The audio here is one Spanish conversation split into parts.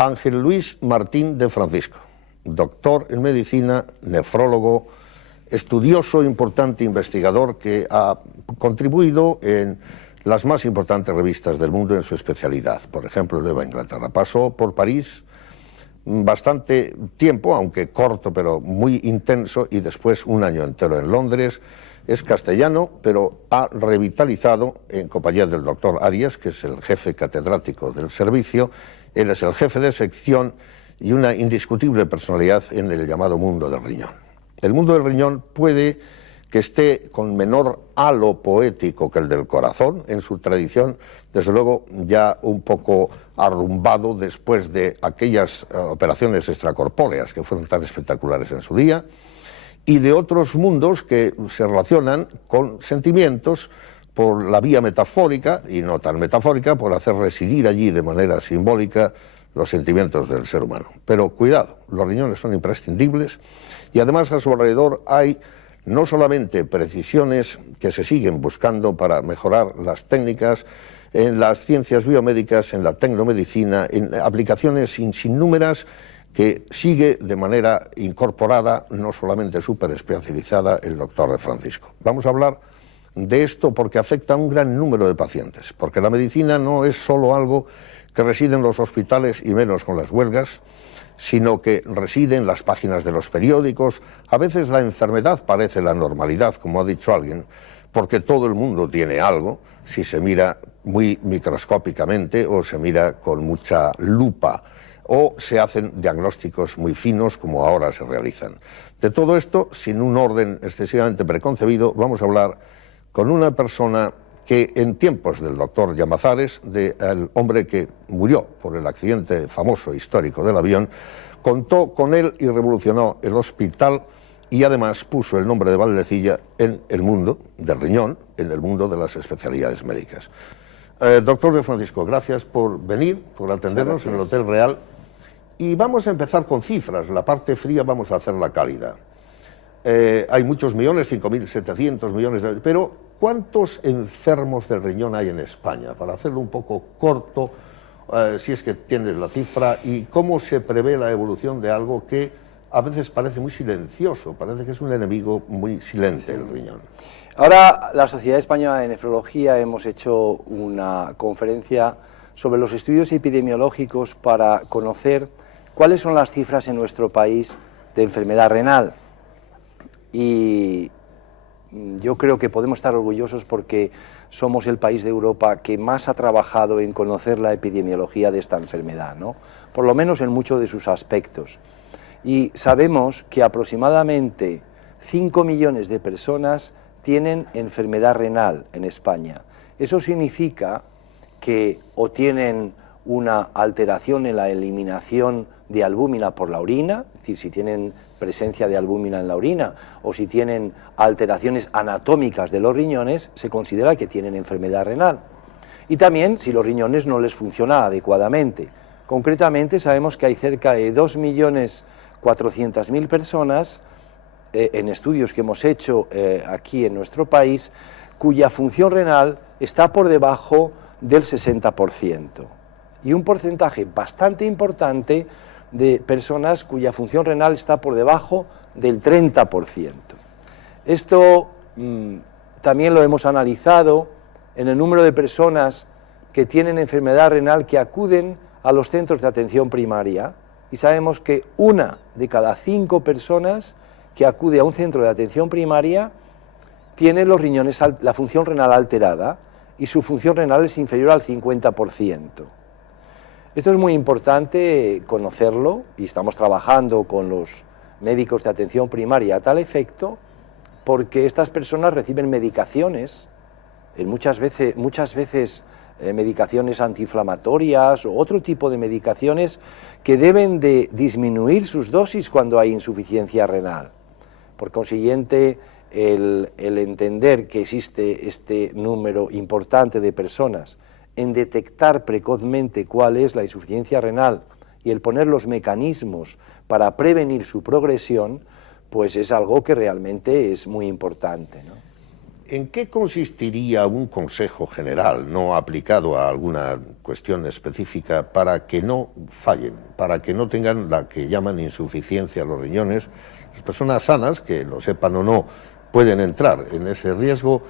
Ángel Luis Martín de Francisco, doctor en medicina, nefrólogo, estudioso, importante investigador que ha contribuido en las más importantes revistas del mundo en su especialidad. Por ejemplo, Nueva Inglaterra. Pasó por París bastante tiempo, aunque corto, pero muy intenso, y después un año entero en Londres. Es castellano, pero ha revitalizado, en compañía del doctor Arias, que es el jefe catedrático del servicio. Él es el jefe de sección y una indiscutible personalidad en el llamado mundo del riñón. El mundo del riñón puede que esté con menor halo poético que el del corazón, en su tradición, desde luego ya un poco arrumbado después de aquellas operaciones extracorpóreas que fueron tan espectaculares en su día, y de otros mundos que se relacionan con sentimientos por la vía metafórica, y no tan metafórica, por hacer residir allí de manera simbólica los sentimientos del ser humano. Pero cuidado, los riñones son imprescindibles, y además a su alrededor hay no solamente precisiones que se siguen buscando para mejorar las técnicas en las ciencias biomédicas, en la tecnomedicina, en aplicaciones innúmeras que sigue de manera incorporada, no solamente súper especializada, el doctor de Francisco. Vamos a hablar de esto porque afecta a un gran número de pacientes, porque la medicina no es solo algo que reside en los hospitales y menos con las huelgas, sino que reside en las páginas de los periódicos. A veces la enfermedad parece la normalidad, como ha dicho alguien, porque todo el mundo tiene algo, si se mira muy microscópicamente o se mira con mucha lupa, o se hacen diagnósticos muy finos como ahora se realizan. De todo esto, sin un orden excesivamente preconcebido, vamos a hablar con una persona que en tiempos del doctor Llamazares, del hombre que murió por el accidente famoso histórico del avión, contó con él y revolucionó el hospital, y además puso el nombre de Valdecilla en el mundo del riñón, en el mundo de las especialidades médicas. Doctor de Francisco, gracias por venir, por atendernos en el Hotel Real. Y vamos a empezar con cifras. La parte fría vamos a hacerla cálida. Hay muchos millones, 5.700 millones de... Pero, ¿cuántos enfermos del riñón hay en España? Para hacerlo un poco corto, si es que tienes la cifra, y cómo se prevé la evolución de algo que a veces parece muy silencioso, parece que es un enemigo muy silente, el riñón. Ahora, la Sociedad Española de Nefrología hemos hecho una conferencia sobre los estudios epidemiológicos para conocer cuáles son las cifras en nuestro país de enfermedad renal. Y yo creo que podemos estar orgullosos porque somos el país de Europa que más ha trabajado en conocer la epidemiología de esta enfermedad, ¿no? Por lo menos en muchos de sus aspectos. Y sabemos que aproximadamente 5 millones de personas tienen enfermedad renal en España. Eso significa que o tienen una alteración en la eliminación de albúmina por la orina, es decir, si tienen presencia de albúmina en la orina, o si tienen alteraciones anatómicas de los riñones, se considera que tienen enfermedad renal. Y también si los riñones no les funcionan adecuadamente. Concretamente sabemos que hay cerca de 2.400.000 personas en estudios que hemos hecho aquí en nuestro país, cuya función renal está por debajo del 60%. Y un porcentaje bastante importante de personas cuya función renal está por debajo del 30%. Esto también lo hemos analizado en el número de personas que tienen enfermedad renal que acuden a los centros de atención primaria, y sabemos que 1 de cada 5 personas que acude a un centro de atención primaria tiene los riñones, la función renal alterada, y su función renal es inferior al 50%. Esto es muy importante conocerlo, y estamos trabajando con los médicos de atención primaria a tal efecto, porque estas personas reciben medicaciones, muchas veces medicaciones antiinflamatorias o otro tipo de medicaciones que deben de disminuir sus dosis cuando hay insuficiencia renal. Por consiguiente, el entender que existe este número importante de personas en detectar precozmente cuál es la insuficiencia renal y el poner los mecanismos para prevenir su progresión, pues es algo que realmente es muy importante, ¿no? ¿En qué consistiría un consejo general, no aplicado a alguna cuestión específica, para que no fallen, para que no tengan la que llaman insuficiencia a los riñones? Las personas sanas, que lo sepan o no, pueden entrar en ese riesgo.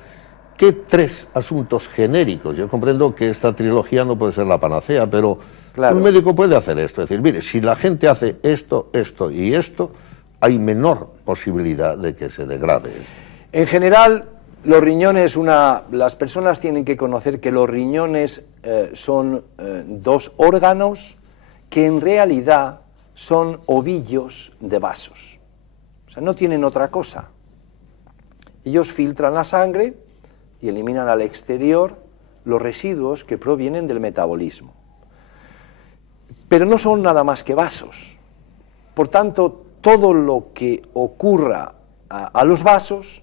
¿Qué 3 asuntos genéricos? Yo comprendo que esta trilogía no puede ser la panacea, pero claro, un médico puede hacer esto. Es decir, mire, si la gente hace esto, esto y esto, hay menor posibilidad de que se degrade. En general, los riñones, las personas tienen que conocer que los riñones son 2 órganos que en realidad son ovillos de vasos. O sea, no tienen otra cosa. Ellos filtran la sangre y eliminan al exterior los residuos que provienen del metabolismo. Pero no son nada más que vasos. Por tanto, todo lo que ocurra a los vasos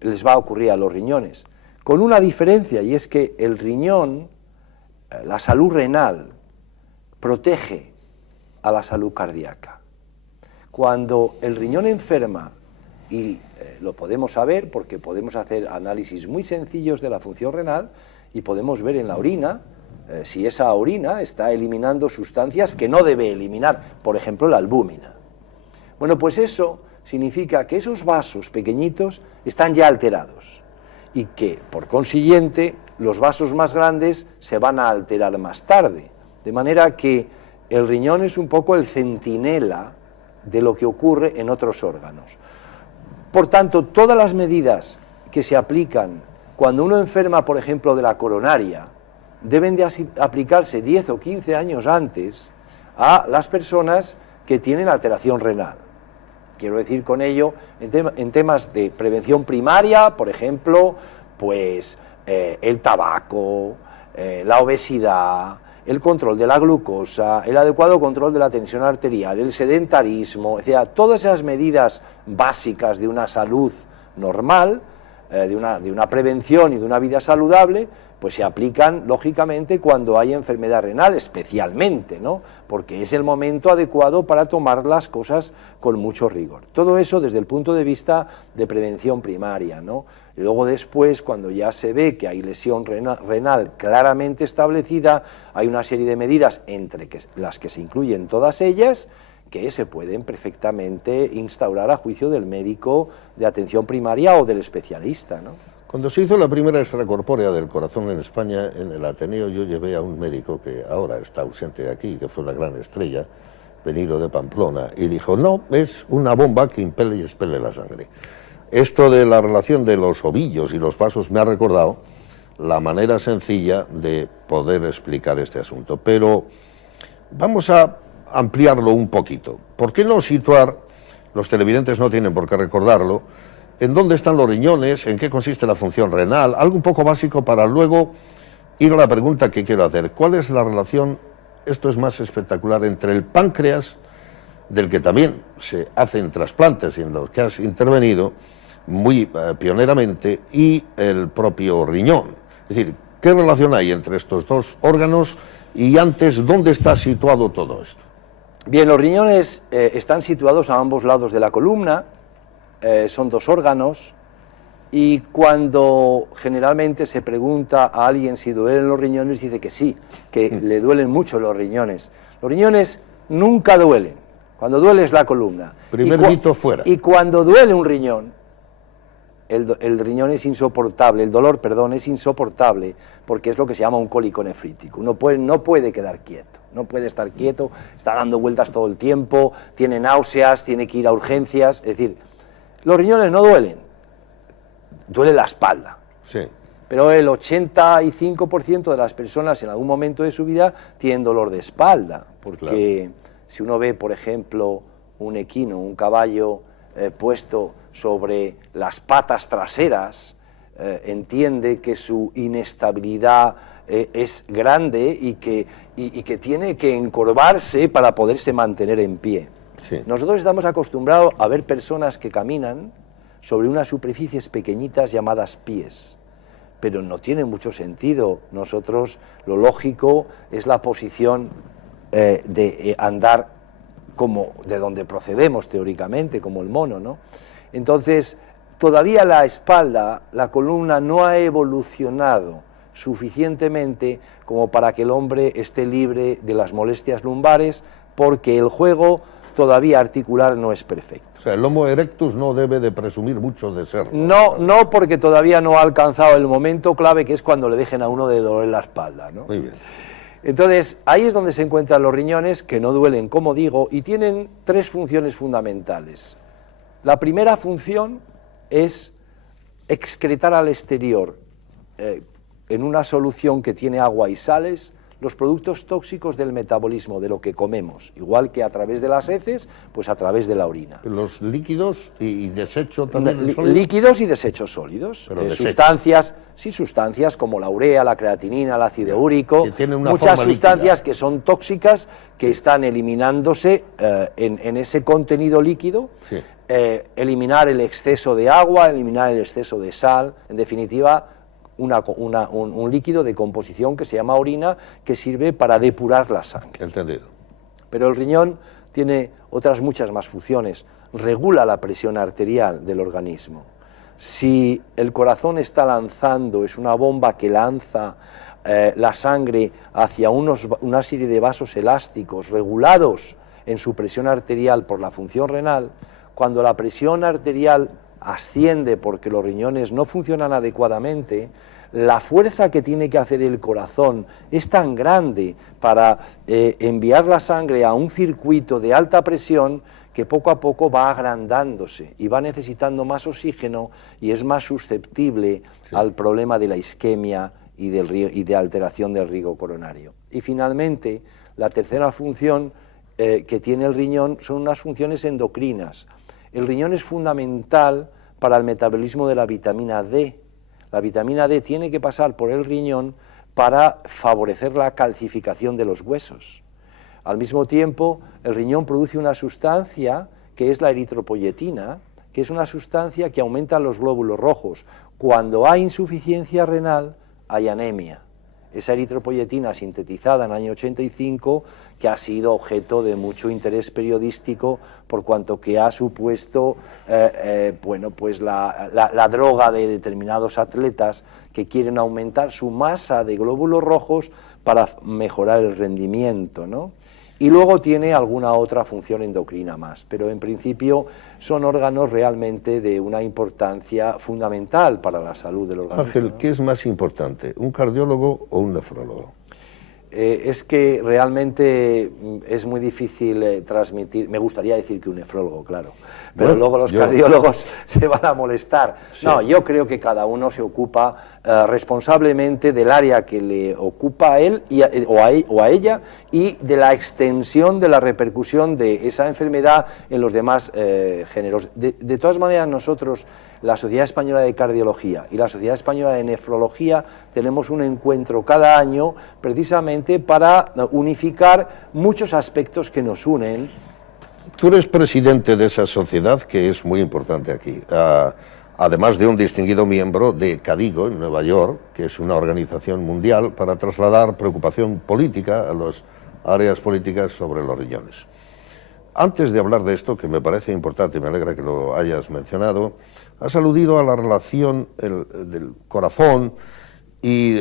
les va a ocurrir a los riñones, con una diferencia, y es que el riñón, la salud renal, protege a la salud cardíaca. Cuando el riñón enferma, y lo podemos saber porque podemos hacer análisis muy sencillos de la función renal y podemos ver en la orina si esa orina está eliminando sustancias que no debe eliminar, por ejemplo la albúmina. Bueno, pues eso significa que esos vasos pequeñitos están ya alterados y que, por consiguiente, los vasos más grandes se van a alterar más tarde. De manera que el riñón es un poco el centinela de lo que ocurre en otros órganos. Por tanto, todas las medidas que se aplican cuando uno enferma, por ejemplo, de la coronaria, deben de aplicarse 10 o 15 años antes a las personas que tienen alteración renal. Quiero decir con ello, en temas de prevención primaria, por ejemplo, pues el tabaco, la obesidad, el control de la glucosa, el adecuado control de la tensión arterial, el sedentarismo, o sea, todas esas medidas básicas de una salud normal, de una prevención y de una vida saludable, pues se aplican, lógicamente, cuando hay enfermedad renal, especialmente, ¿no? Porque es el momento adecuado para tomar las cosas con mucho rigor. Todo eso desde el punto de vista de prevención primaria, ¿no? Y luego después, cuando ya se ve que hay lesión renal claramente establecida, hay una serie de medidas, entre las que se incluyen todas ellas, que se pueden perfectamente instaurar a juicio del médico de atención primaria o del especialista, ¿no? Cuando se hizo la primera extracorpórea del corazón en España, en el Ateneo, yo llevé a un médico que ahora está ausente de aquí, que fue una gran estrella, venido de Pamplona, y dijo, no, es una bomba que impele y expele la sangre. Esto de la relación de los ovillos y los vasos me ha recordado la manera sencilla de poder explicar este asunto. Pero vamos a ampliarlo un poquito. ¿Por qué no situar, los televidentes no tienen por qué recordarlo, en dónde están los riñones, en qué consiste la función renal, algo un poco básico para luego ir a la pregunta que quiero hacer? ¿Cuál es la relación, esto es más espectacular, entre el páncreas, del que también se hacen trasplantes y en los que has intervenido muy pioneramente, y el propio riñón? Es decir, ¿qué relación hay entre estos 2 órganos y antes dónde está situado todo esto? Bien, los riñones están situados a ambos lados de la columna. Son 2 órganos, y cuando generalmente se pregunta a alguien si duelen los riñones, dice que sí, que le duelen mucho los riñones. Los riñones nunca duelen, cuando duele es la columna. Primer mito fuera. Y cuando duele un riñón, el riñón es insoportable, el dolor, perdón, es insoportable, porque es lo que se llama un cólico nefrítico. Uno no puede quedar quieto, no puede estar quieto, está dando vueltas todo el tiempo, tiene náuseas, tiene que ir a urgencias, es decir, los riñones no duelen, duele la espalda. Sí. Pero el 85% de las personas en algún momento de su vida tienen dolor de espalda, porque si uno ve, por ejemplo, un equino, un caballo puesto sobre las patas traseras, entiende que su inestabilidad es grande y que tiene que encorvarse para poderse mantener en pie. Sí. Nosotros estamos acostumbrados a ver personas que caminan sobre unas superficies pequeñitas llamadas pies, pero no tiene mucho sentido. Nosotros, lo lógico es la posición de andar como de donde procedemos teóricamente, como el mono, ¿no? Entonces, todavía la espalda, la columna no ha evolucionado suficientemente como para que el hombre esté libre de las molestias lumbares, porque el juego todavía articular no es perfecto. O sea, el Homo erectus no debe de presumir mucho de serlo. No, porque todavía no ha alcanzado el momento clave, que es cuando le dejen a uno de doler la espalda, ¿no? Muy bien. Entonces, ahí es donde se encuentran los riñones, que no duelen, como digo, y tienen tres funciones fundamentales. La primera función es excretar al exterior, en una solución que tiene agua y sales, los productos tóxicos del metabolismo, de lo que comemos, igual que a través de las heces, pues a través de la orina. Los líquidos y desecho también. Líquidos y desechos sólidos. Sustancias como la urea, la creatinina, el ácido úrico, muchas sustancias que son tóxicas, que están eliminándose en ese contenido líquido. Sí. Eliminar el exceso de agua, eliminar el exceso de sal, en definitiva, un líquido de composición que se llama orina, que sirve para depurar la sangre. Entendido. Pero el riñón tiene otras muchas más funciones. Regula la presión arterial del organismo. Si el corazón está lanzando, es una bomba que lanza la sangre hacia una serie de vasos elásticos regulados en su presión arterial por la función renal, cuando la presión arterial asciende porque los riñones no funcionan adecuadamente, la fuerza que tiene que hacer el corazón es tan grande para enviar la sangre a un circuito de alta presión que poco a poco va agrandándose y va necesitando más oxígeno y es más susceptible al problema de la isquemia y de alteración del riego coronario. Y finalmente, la tercera función que tiene el riñón son unas funciones endocrinas. El riñón es fundamental para el metabolismo de la vitamina D. La vitamina D tiene que pasar por el riñón para favorecer la calcificación de los huesos. Al mismo tiempo, el riñón produce una sustancia que es la eritropoyetina, que es una sustancia que aumenta los glóbulos rojos. Cuando hay insuficiencia renal, hay anemia. Esa eritropoyetina sintetizada en el año 85, que ha sido objeto de mucho interés periodístico por cuanto que ha supuesto la droga de determinados atletas que quieren aumentar su masa de glóbulos rojos para mejorar el rendimiento, ¿no? Y luego tiene alguna otra función endocrina más, pero en principio son órganos realmente de una importancia fundamental para la salud del organismo. Ángel, ¿qué es más importante, un cardiólogo o un nefrólogo? Es que realmente es muy difícil transmitir, me gustaría decir que un nefrólogo, claro, pero bueno, luego los cardiólogos se van a molestar. Sí. No, yo creo que cada uno se ocupa responsablemente del área que le ocupa a él o a ella y de la extensión de la repercusión de esa enfermedad en los demás géneros. De todas maneras, nosotros, la Sociedad Española de Cardiología y la Sociedad Española de Nefrología, tenemos un encuentro cada año precisamente para unificar muchos aspectos que nos unen. Tú eres presidente de esa sociedad, que es muy importante aquí, además de un distinguido miembro de CADIGO en Nueva York, que es una organización mundial para trasladar preocupación política a las áreas políticas sobre los riñones. Antes de hablar de esto, que me parece importante y me alegra que lo hayas mencionado, has aludido a la relación del corazón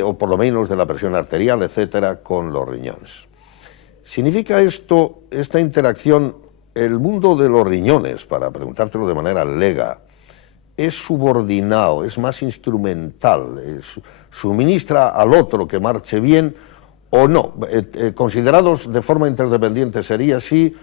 o por lo menos de la presión arterial, etcétera, con los riñones. ¿Significa esto, esta interacción, el mundo de los riñones, para preguntártelo de manera lega, es subordinado, es más instrumental, suministra al otro que marche bien o no? Considerados de forma interdependiente sería así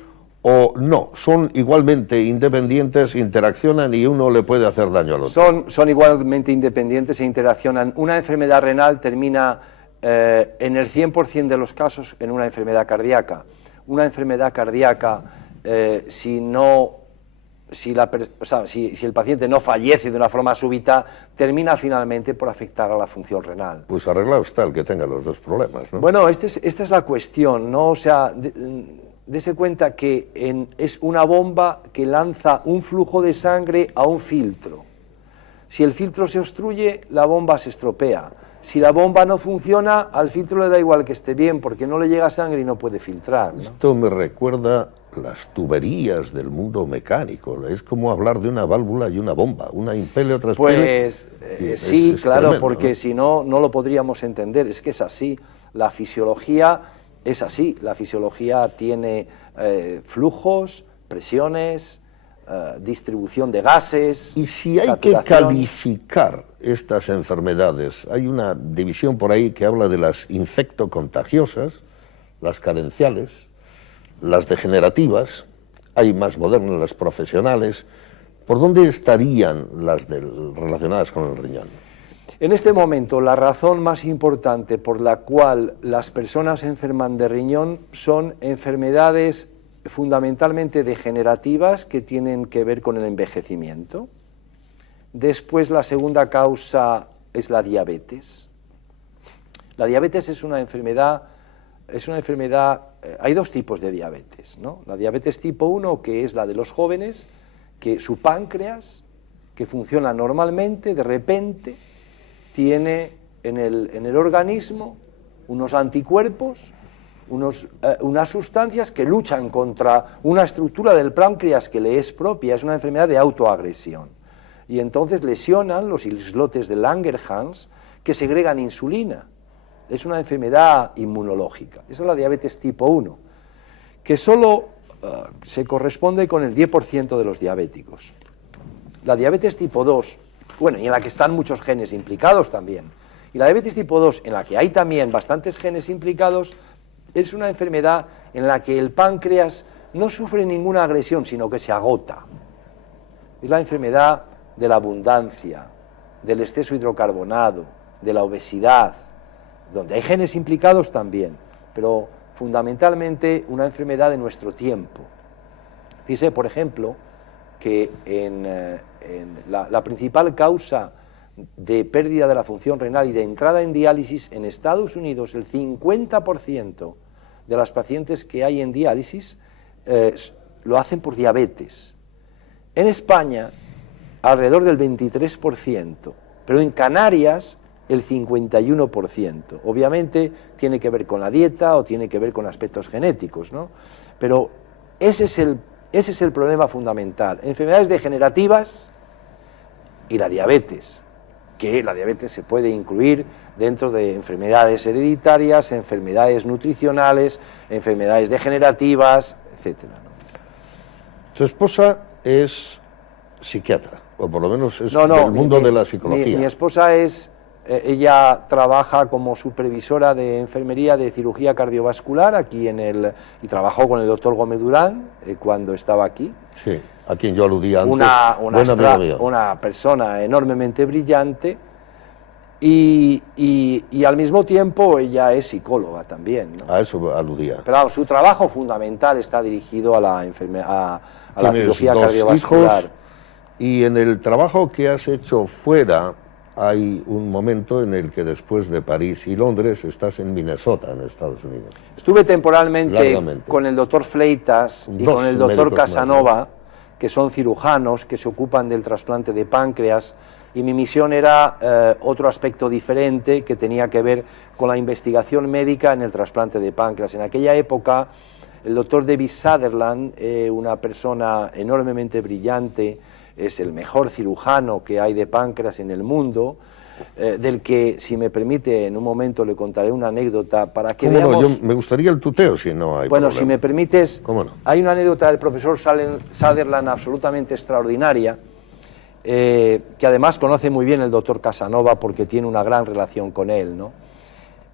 o no, son igualmente independientes, interaccionan y uno le puede hacer daño al otro. Son igualmente independientes e interaccionan. Una enfermedad renal termina en el 100% de los casos en una enfermedad cardíaca. Una enfermedad cardíaca, si el paciente no fallece de una forma súbita, termina finalmente por afectar a la función renal. Pues arreglaos tal que tenga los dos problemas, ¿no? Bueno, esta es la cuestión, ¿no? O sea, dése cuenta que es una bomba que lanza un flujo de sangre a un filtro. Si el filtro se obstruye, la bomba se estropea. Si la bomba no funciona, al filtro le da igual que esté bien, porque no le llega sangre y no puede filtrar, ¿no? Esto me recuerda las tuberías del mundo mecánico. Es como hablar de una válvula y una bomba, una impele, otra expele. Pues sí, claro, tremendo, porque ¿no? si no, no lo podríamos entender. Es que es así. La fisiología es así. La fisiología tiene flujos, presiones, distribución de gases. Y si hay que calificar estas enfermedades, hay una división por ahí que habla de las infectocontagiosas, las carenciales, las degenerativas, hay más modernas, las profesionales. ¿Por dónde estarían las relacionadas con el riñón? En este momento, la razón más importante por la cual las personas se enferman de riñón son enfermedades fundamentalmente degenerativas que tienen que ver con el envejecimiento. Después, la segunda causa es la diabetes. La diabetes es una enfermedad, hay dos tipos de diabetes, ¿no? La diabetes tipo 1, que es la de los jóvenes, que su páncreas, que funciona normalmente, de repente tiene en el organismo unos anticuerpos, unas sustancias que luchan contra una estructura del páncreas que le es propia. Es una enfermedad de autoagresión. Y entonces lesionan los islotes de Langerhans que segregan insulina. Es una enfermedad inmunológica. Esa es la diabetes tipo 1, que solo se corresponde con el 10% de los diabéticos. La diabetes tipo 2, bueno, y en la que están muchos genes implicados también, y la diabetes tipo 2, en la que hay también bastantes genes implicados, es una enfermedad en la que el páncreas no sufre ninguna agresión, sino que se agota. Es la enfermedad de la abundancia, del exceso hidrocarbonado, de la obesidad, donde hay genes implicados también, pero fundamentalmente una enfermedad de nuestro tiempo. Fíjese, por ejemplo, que la principal causa de pérdida de la función renal y de entrada en diálisis en Estados Unidos, el 50% de las pacientes que hay en diálisis lo hacen por diabetes. En España, alrededor del 23%, pero en Canarias el 51%. Obviamente tiene que ver con la dieta o tiene que ver con aspectos genéticos, ¿no? Pero ese es el problema fundamental. Enfermedades degenerativas y la diabetes, que la diabetes se puede incluir dentro de enfermedades hereditarias, enfermedades nutricionales, enfermedades degenerativas, etcétera, ¿no? Tu esposa es psiquiatra, o por lo menos es del mundo de la psicología. Mi esposa es... ella trabaja como supervisora de enfermería de cirugía cardiovascular aquí y trabajó con el doctor Gómez Durán cuando estaba aquí. Sí, a quien yo aludía antes. Una persona enormemente brillante y al mismo tiempo ella es psicóloga también, ¿no? A eso aludía. Pero vamos, su trabajo fundamental está dirigido a la cirugía cardiovascular. Hijos, y en el trabajo que has hecho fuera, hay un momento en el que después de París y Londres estás en Minnesota, en Estados Unidos. Estuve temporalmente con el doctor Fleitas y con el doctor Casanova, que son cirujanos que se ocupan del trasplante de páncreas, y mi misión era otro aspecto diferente que tenía que ver con la investigación médica en el trasplante de páncreas. En aquella época, el doctor David Sutherland, una persona enormemente brillante, es el mejor cirujano que hay de páncreas en el mundo, del que, si me permite, en un momento le contaré una anécdota para que veamos... No, me gustaría el tuteo, si no hay Bueno, problema. si me permites, ¿Cómo no? Hay una anécdota del profesor Sutherland absolutamente extraordinaria, que además conoce muy bien el doctor Casanova porque tiene una gran relación con él, ¿no?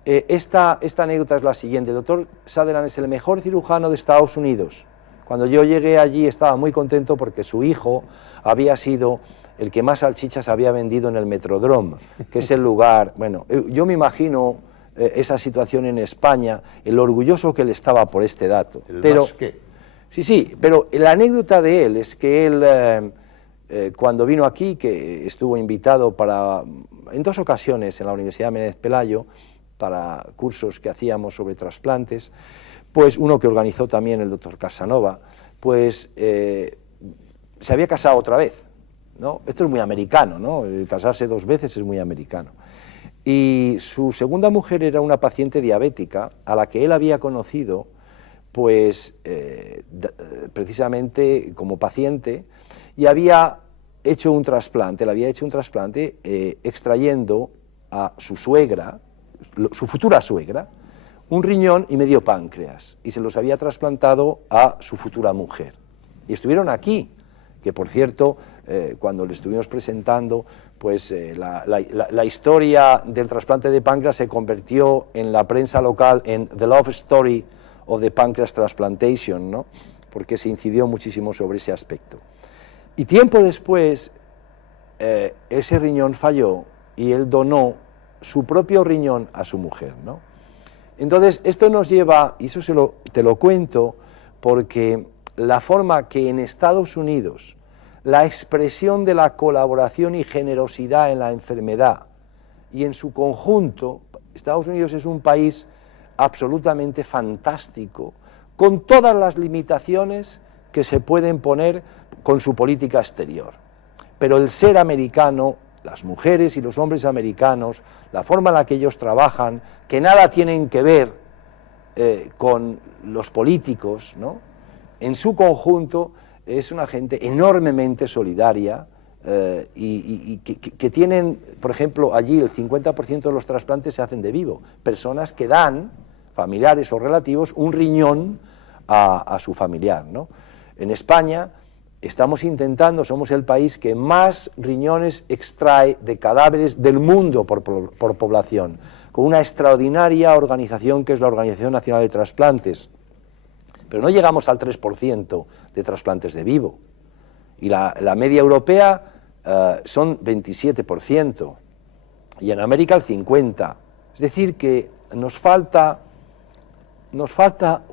Esta anécdota es la siguiente. El doctor Sutherland es el mejor cirujano de Estados Unidos. Cuando yo llegué allí estaba muy contento porque su hijo había sido el que más salchichas había vendido en el Metrodrome, que es el lugar... Bueno, yo me imagino esa situación en España, el orgulloso que él estaba por este dato. ¿Más qué? Sí, pero la anécdota de él es que él, cuando vino aquí, que estuvo invitado en 2 ocasiones en la Universidad Menéndez Pelayo, para cursos que hacíamos sobre trasplantes, pues uno que organizó también el doctor Casanova, pues se había casado otra vez, ¿no? Esto es muy americano, ¿no? Casarse 2 veces es muy americano. Y su segunda mujer era una paciente diabética a la que él había conocido, pues precisamente como paciente, y había hecho un trasplante, extrayendo a su suegra, su futura suegra, un riñón y medio páncreas, y se los había trasplantado a su futura mujer. Y estuvieron aquí, que por cierto, cuando le estuvimos presentando, pues la historia del trasplante de páncreas se convirtió en la prensa local en The Love Story of the Pancreas Transplantation, ¿no? Porque se incidió muchísimo sobre ese aspecto. Y tiempo después, ese riñón falló y él donó su propio riñón a su mujer, ¿no? Entonces, esto nos lleva, y eso te lo cuento, porque la forma que en Estados Unidos la expresión de la colaboración y generosidad en la enfermedad y en su conjunto, Estados Unidos es un país absolutamente fantástico, con todas las limitaciones que se pueden poner con su política exterior. Pero el ser americano, las mujeres y los hombres americanos, la forma en la que ellos trabajan, que nada tienen que ver con los políticos, ¿no? En su conjunto es una gente enormemente solidaria y que tienen, por ejemplo, allí el 50% de los trasplantes se hacen de vivo, personas que dan, familiares o relativos, un riñón a su familiar, ¿no? En España estamos intentando, somos el país que más riñones extrae de cadáveres del mundo por población, con una extraordinaria organización que es la Organización Nacional de Trasplantes, pero no llegamos al 3% de trasplantes de vivo, y la media europea son 27%, y en América el 50%, es decir que nos falta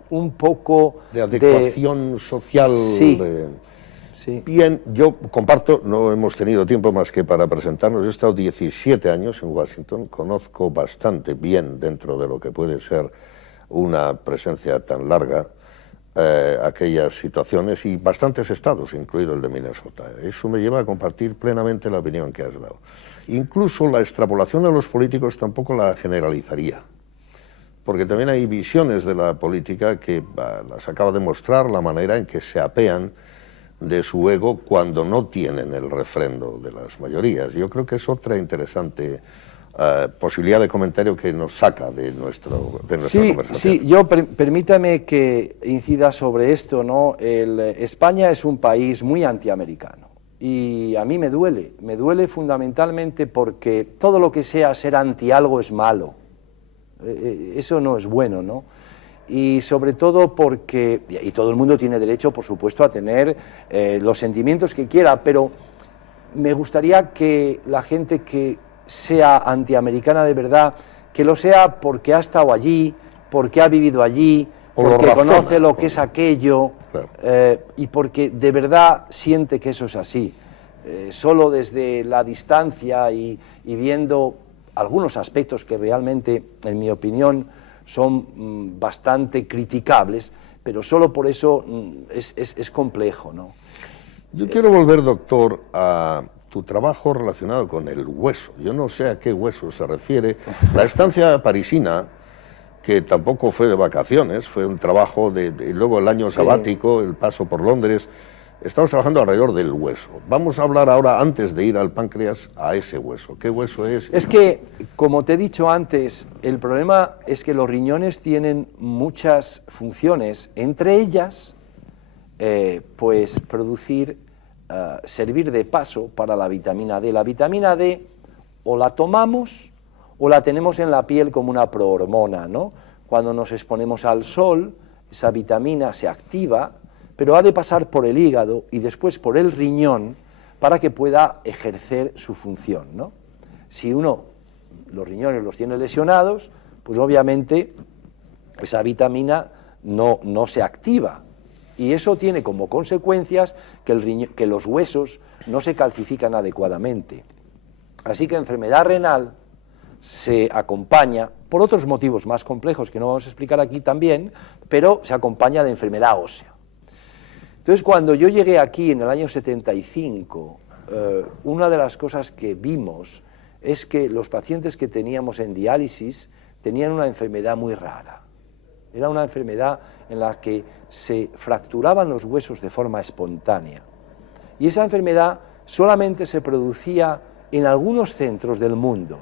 un poco de adecuación social. Sí, sí. Bien, yo comparto, no hemos tenido tiempo más que para presentarnos. Yo he estado 17 años en Washington, conozco bastante bien dentro de lo que puede ser una presencia tan larga aquellas situaciones y bastantes estados, incluido el de Minnesota. Eso me lleva a compartir plenamente la opinión que has dado. Incluso la extrapolación de los políticos tampoco la generalizaría, porque también hay visiones de la política que las acaba de mostrar la manera en que se apean de su ego cuando no tienen el refrendo de las mayorías. Yo creo que es otra interesante posibilidad de comentario que nos saca de nuestra conversación. Sí, yo permítame que incida sobre esto, ¿no? España es un país muy antiamericano y a mí me duele fundamentalmente porque todo lo que sea ser anti algo es malo. Eso no es bueno, ¿no? Y sobre todo porque, y todo el mundo tiene derecho, por supuesto, a tener los sentimientos que quiera, pero me gustaría que la gente que sea antiamericana de verdad, que lo sea porque ha estado allí, porque ha vivido allí, porque conoce lo que es aquello, claro. Y porque de verdad siente que eso es así. Solo desde la distancia y viendo algunos aspectos que realmente, en mi opinión, son bastante criticables, pero solo por eso es complejo, ¿no? Yo quiero volver, doctor, a tu trabajo relacionado con el hueso. Yo no sé a qué hueso se refiere. La estancia parisina, que tampoco fue de vacaciones, fue un trabajo de luego el año sabático, el paso por Londres. Estamos trabajando alrededor del hueso. Vamos a hablar ahora, antes de ir al páncreas, a ese hueso. ¿Qué hueso es? Es que, como te he dicho antes, el problema es que los riñones tienen muchas funciones, entre ellas, pues producir, servir de paso para la vitamina D. La vitamina D o la tomamos o la tenemos en la piel como una prohormona, ¿no? Cuando nos exponemos al sol, esa vitamina se activa, pero ha de pasar por el hígado y después por el riñón para que pueda ejercer su función, ¿no? Si uno los riñones los tiene lesionados, pues obviamente esa vitamina no se activa, y eso tiene como consecuencias que los huesos no se calcifican adecuadamente. Así que enfermedad renal se acompaña, por otros motivos más complejos que no vamos a explicar aquí también, pero se acompaña de enfermedad ósea. Entonces, cuando yo llegué aquí en el año 75, una de las cosas que vimos es que los pacientes que teníamos en diálisis tenían una enfermedad muy rara. Era una enfermedad en la que se fracturaban los huesos de forma espontánea. Y esa enfermedad solamente se producía en algunos centros del mundo.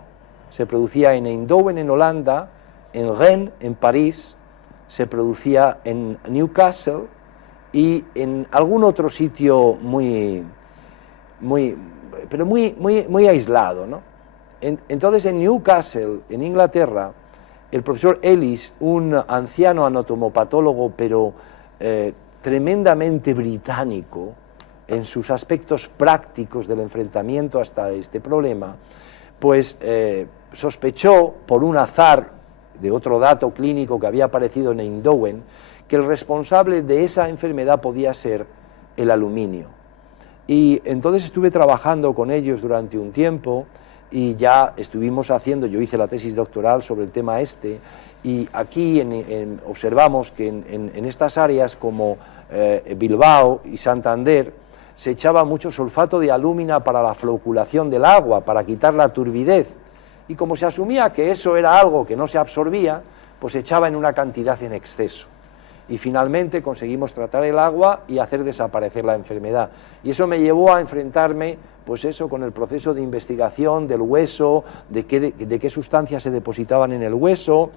Se producía en Eindhoven, en Holanda, en Rennes, en París, se producía en Newcastle y en algún otro sitio muy aislado, ¿no? Entonces, en Newcastle, en Inglaterra, el profesor Ellis, un anciano anatomopatólogo, pero tremendamente británico en sus aspectos prácticos del enfrentamiento hasta este problema, pues sospechó, por un azar de otro dato clínico que había aparecido en Eindhoven, que el responsable de esa enfermedad podía ser el aluminio. Y entonces estuve trabajando con ellos durante un tiempo y ya estuvimos haciendo, yo hice la tesis doctoral sobre el tema este, y aquí observamos que en estas áreas como Bilbao y Santander se echaba mucho sulfato de alúmina para la floculación del agua, para quitar la turbidez, y como se asumía que eso era algo que no se absorbía, pues se echaba en una cantidad en exceso. Y finalmente conseguimos tratar el agua y hacer desaparecer la enfermedad. Y eso me llevó a enfrentarme, pues eso, con el proceso de investigación del hueso, de qué sustancias se depositaban en el hueso,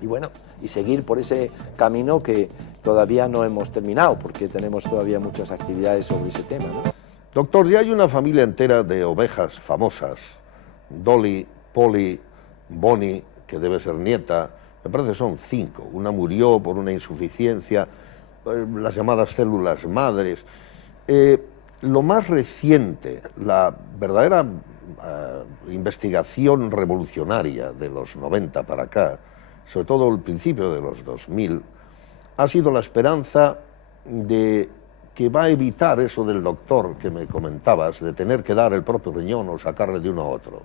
y bueno, y seguir por ese camino que todavía no hemos terminado, porque tenemos todavía muchas actividades sobre ese tema, ¿no? Doctor, ya hay una familia entera de ovejas famosas, Dolly, Polly, Bonnie, que debe ser nieta, me parece que son 5. Una murió por una insuficiencia, las llamadas células madres. Lo más reciente, la verdadera investigación revolucionaria de los 90 para acá, sobre todo el principio de los 2000, ha sido la esperanza de que va a evitar eso del doctor que me comentabas, de tener que dar el propio riñón o sacarle de uno a otro.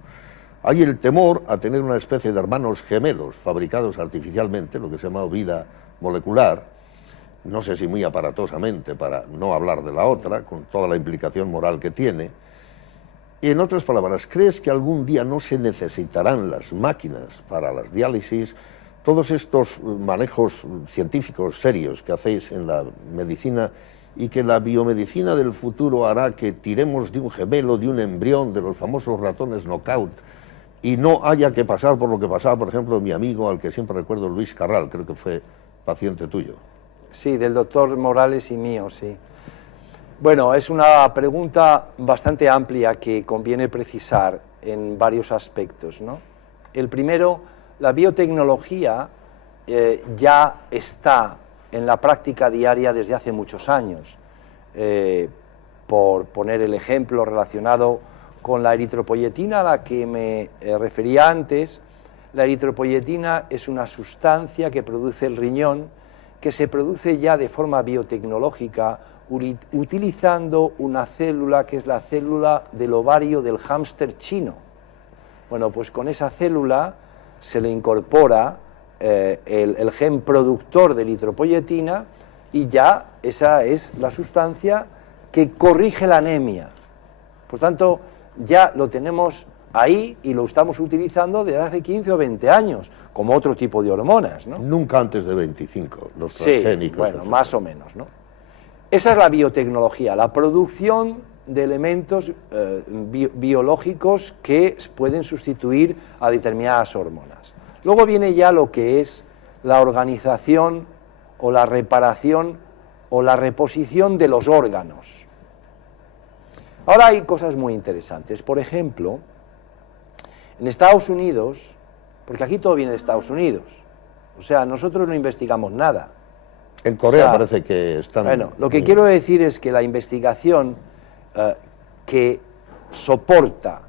Hay el temor a tener una especie de hermanos gemelos fabricados artificialmente, lo que se llama vida molecular, no sé si muy aparatosamente para no hablar de la otra, con toda la implicación moral que tiene. Y en otras palabras, ¿crees que algún día no se necesitarán las máquinas para las diálisis? Todos estos manejos científicos serios que hacéis en la medicina y que la biomedicina del futuro hará que tiremos de un gemelo, de un embrión, de los famosos ratones knockout, y no haya que pasar por lo que pasaba, por ejemplo, mi amigo, al que siempre recuerdo, Luis Carral, creo que fue paciente tuyo. Sí, del doctor Morales y mío, sí. Bueno, es una pregunta bastante amplia que conviene precisar en varios aspectos, ¿no? El primero, la biotecnología ya está en la práctica diaria desde hace muchos años. Por poner el ejemplo relacionado con la eritropoyetina a la que me refería antes, la eritropoyetina es una sustancia que produce el riñón, que se produce ya de forma biotecnológica utilizando una célula que es la célula del ovario del hámster chino. Bueno, pues con esa célula se le incorpora el gen productor de eritropoyetina y ya esa es la sustancia que corrige la anemia. Por tanto, ya lo tenemos ahí y lo estamos utilizando desde hace 15 o 20 años, como otro tipo de hormonas, ¿no? Nunca antes de 25, los transgénicos. Sí, bueno, más o menos, ¿no? Esa es la biotecnología, la producción de elementos biológicos que pueden sustituir a determinadas hormonas. Luego viene ya lo que es la organización o la reparación o la reposición de los órganos. Ahora hay cosas muy interesantes. Por ejemplo, en Estados Unidos, porque aquí todo viene de Estados Unidos, o sea, nosotros no investigamos nada. En Corea parece que están... Bueno, lo que quiero decir es que la investigación que soporta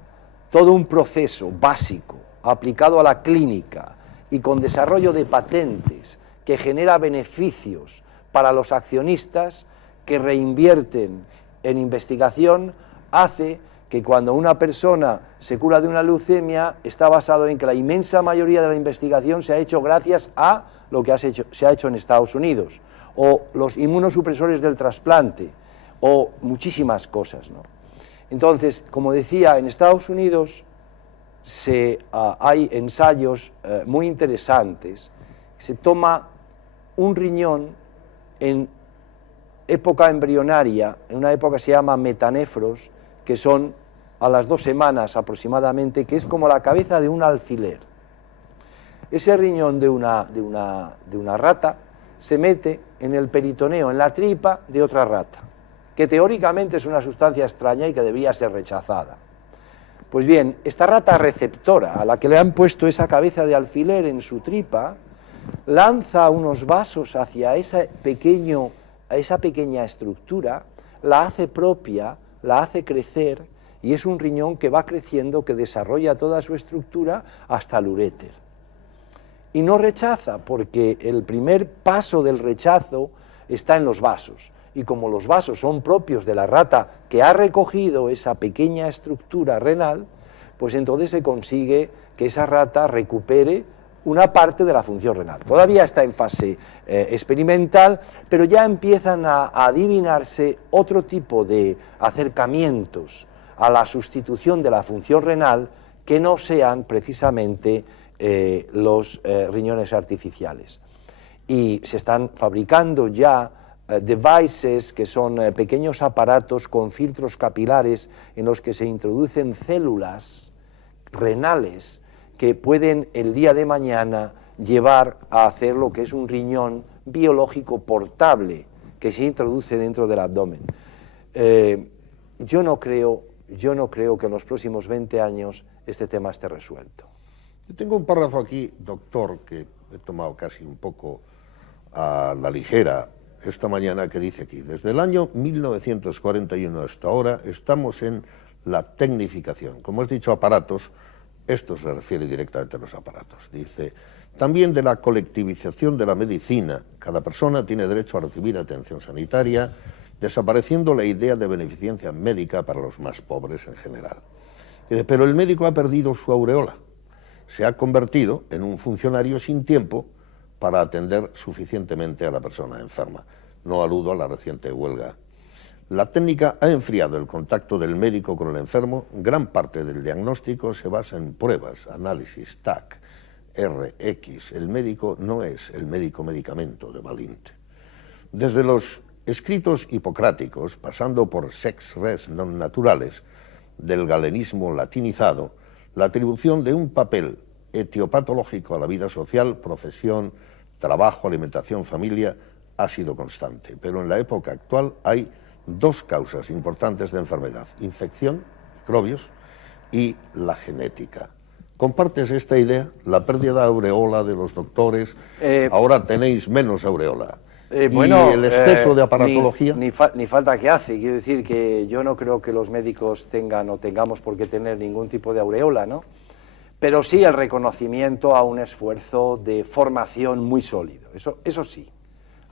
todo un proceso básico aplicado a la clínica y con desarrollo de patentes que genera beneficios para los accionistas que reinvierten en investigación, hace que cuando una persona se cura de una leucemia está basado en que la inmensa mayoría de la investigación se ha hecho gracias a lo que se ha hecho en Estados Unidos, o los inmunosupresores del trasplante, o muchísimas cosas, ¿no? Entonces, como decía, en Estados Unidos hay ensayos muy interesantes. Se toma un riñón en época embrionaria, en una época que se llama metanefros, que son a las 2 semanas aproximadamente, que es como la cabeza de un alfiler. Ese riñón de una rata se mete en el peritoneo, en la tripa de otra rata, que teóricamente es una sustancia extraña y que debía ser rechazada. Pues bien, esta rata receptora, a la que le han puesto esa cabeza de alfiler en su tripa, lanza unos vasos hacia esa pequeña estructura, la hace propia, la hace crecer, y es un riñón que va creciendo, que desarrolla toda su estructura hasta el uréter. Y no rechaza, porque el primer paso del rechazo está en los vasos. Y como los vasos son propios de la rata que ha recogido esa pequeña estructura renal, pues entonces se consigue que esa rata recupere una parte de la función renal. Todavía está en fase experimental, pero ya empiezan a adivinarse otro tipo de acercamientos a la sustitución de la función renal que no sean precisamente los riñones artificiales. Y se están fabricando ya devices, que son pequeños aparatos con filtros capilares en los que se introducen células renales que pueden el día de mañana llevar a hacer lo que es un riñón biológico portable que se introduce dentro del abdomen. Yo no creo que en los próximos 20 años este tema esté resuelto. Yo tengo un párrafo aquí, doctor, que he tomado casi un poco a la ligera esta mañana, que dice aquí: desde el año 1941 hasta ahora estamos en la tecnificación. Como has dicho, aparatos, esto se refiere directamente a los aparatos. Dice, también de la colectivización de la medicina. Cada persona tiene derecho a recibir atención sanitaria, desapareciendo la idea de beneficencia médica para los más pobres en general. Dice, pero el médico ha perdido su aureola. Se ha convertido en un funcionario sin tiempo para atender suficientemente a la persona enferma. No aludo a la reciente huelga. La técnica ha enfriado el contacto del médico con el enfermo. Gran parte del diagnóstico se basa en pruebas, análisis, TAC, RX. El médico no es el médico-medicamento de Valinte. Desde los escritos hipocráticos, pasando por sex res non naturales, del galenismo latinizado, la atribución de un papel etiopatológico a la vida social, profesión, trabajo, alimentación, familia, ha sido constante. Pero en la época actual hay 2 causas importantes de enfermedad: infección, microbios, y la genética. ¿Compartes esta idea? La pérdida de aureola de los doctores, ahora tenéis menos aureola. Bueno, y el exceso de aparatología. Ni falta que hace. Quiero decir que yo no creo que los médicos tengan o tengamos por qué tener ningún tipo de aureola, ¿no? Pero sí el reconocimiento a un esfuerzo de formación muy sólido. Eso sí.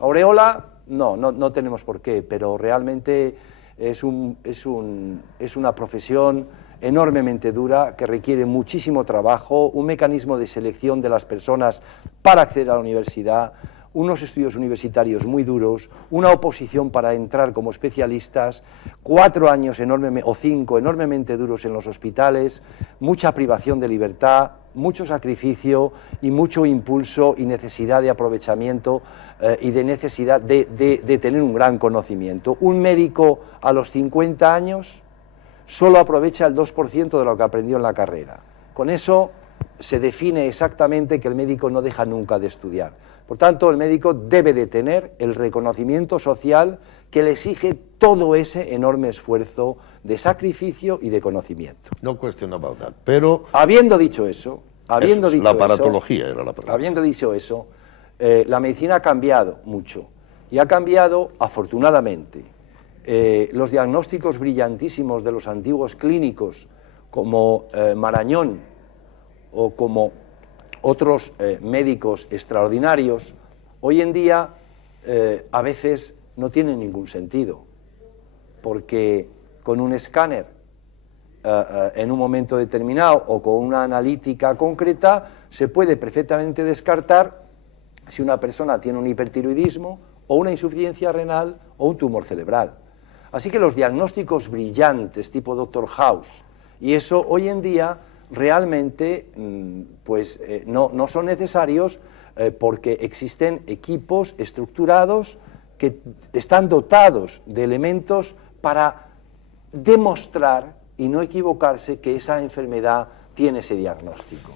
Aureola, no tenemos por qué, pero realmente es una profesión enormemente dura, que requiere muchísimo trabajo, un mecanismo de selección de las personas para acceder a la universidad, unos estudios universitarios muy duros, una oposición para entrar como especialistas, 4 años o 5 enormemente duros en los hospitales, mucha privación de libertad, mucho sacrificio y mucho impulso y necesidad de aprovechamiento y de necesidad de tener un gran conocimiento. Un médico a los 50 años solo aprovecha el 2% de lo que aprendió en la carrera. Con eso se define exactamente que el médico no deja nunca de estudiar. Por tanto, el médico debe de tener el reconocimiento social que le exige todo ese enorme esfuerzo de sacrificio y de conocimiento. No question about that, pero... Habiendo dicho eso, la aparatología era la pregunta. Habiendo dicho eso, la medicina ha cambiado mucho, y ha cambiado afortunadamente. Los diagnósticos brillantísimos de los antiguos clínicos, como Marañón o como otros médicos extraordinarios, hoy en día a veces no tienen ningún sentido, porque con un escáner en un momento determinado o con una analítica concreta se puede perfectamente descartar si una persona tiene un hipertiroidismo o una insuficiencia renal o un tumor cerebral. Así que los diagnósticos brillantes tipo Dr. House y eso hoy en día realmente pues no son necesarios porque existen equipos estructurados que están dotados de elementos para demostrar y no equivocarse que esa enfermedad tiene ese diagnóstico.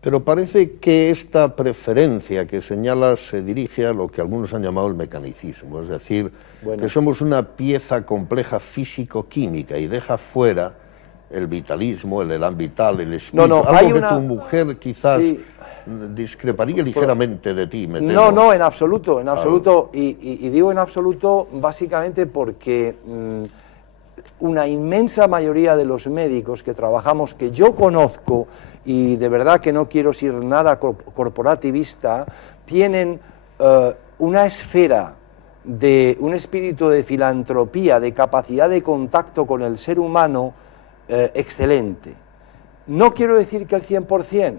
Pero parece que esta preferencia que señalas se dirige a lo que algunos han llamado el mecanicismo, es decir, que somos una pieza compleja físico-química y deja fuera el vitalismo, el elan vital, el espíritu, algo que tu mujer quizás discreparía ligeramente de ti, me temo. No, en absoluto, y digo en absoluto básicamente porque una inmensa mayoría de los médicos que trabajamos, que yo conozco, y de verdad que no quiero ser nada corporativista, tienen una esfera de un espíritu de filantropía, de capacidad de contacto con el ser humano excelente. No quiero decir que el 100%,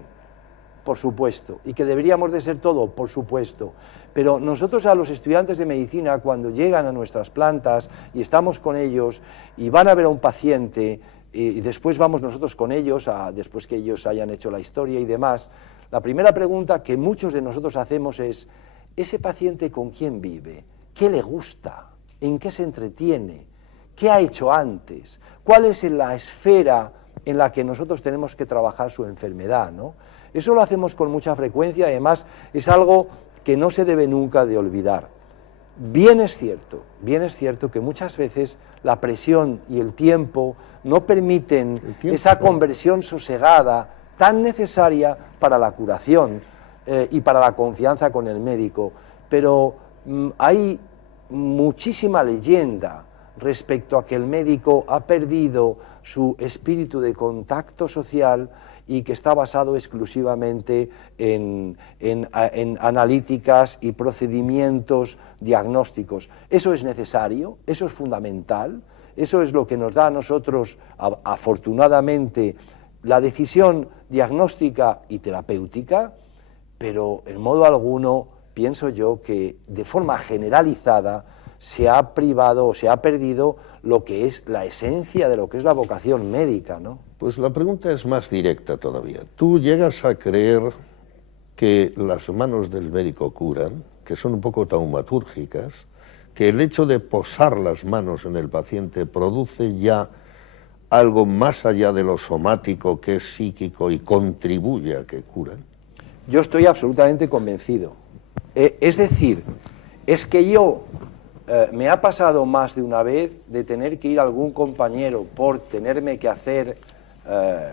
por supuesto, y que deberíamos de ser todo, por supuesto, pero nosotros a los estudiantes de medicina, cuando llegan a nuestras plantas y estamos con ellos y van a ver a un paciente, y después vamos nosotros con ellos, después que ellos hayan hecho la historia y demás, la primera pregunta que muchos de nosotros hacemos es: ¿ese paciente con quién vive? ¿Qué le gusta? ¿En qué se entretiene? ¿Qué ha hecho antes? ¿Cuál es la esfera en la que nosotros tenemos que trabajar su enfermedad, ¿no? Eso lo hacemos con mucha frecuencia y además es algo que no se debe nunca de olvidar. Bien es cierto que muchas veces la presión y el tiempo no permiten esa conversión sosegada tan necesaria para la curación y para la confianza con el médico, pero hay muchísima leyenda respecto a que el médico ha perdido su espíritu de contacto social y que está basado exclusivamente en analíticas y procedimientos diagnósticos. Eso es necesario, eso es fundamental, eso es lo que nos da a nosotros, afortunadamente, la decisión diagnóstica y terapéutica, pero en modo alguno pienso yo que de forma generalizada se ha privado o se ha perdido lo que es la esencia de lo que es la vocación médica, ¿no? Pues la pregunta es más directa todavía. ¿Tú llegas a creer que las manos del médico curan, que son un poco taumatúrgicas, que el hecho de posar las manos en el paciente produce ya algo más allá de lo somático, que es psíquico y contribuye a que curan? Yo estoy absolutamente convencido. Es decir, es que yo me ha pasado más de una vez de tener que ir a algún compañero por tenerme que hacer,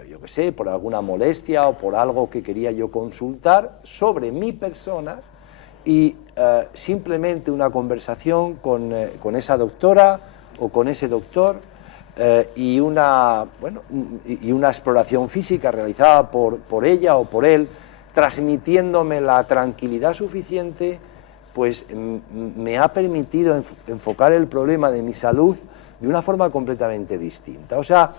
yo qué sé, por alguna molestia o por algo que quería yo consultar sobre mi persona y simplemente una conversación con esa doctora o con ese doctor y una exploración física realizada por ella o por él, transmitiéndome la tranquilidad suficiente, pues me ha permitido enfocar el problema de mi salud de una forma completamente distinta. O sea,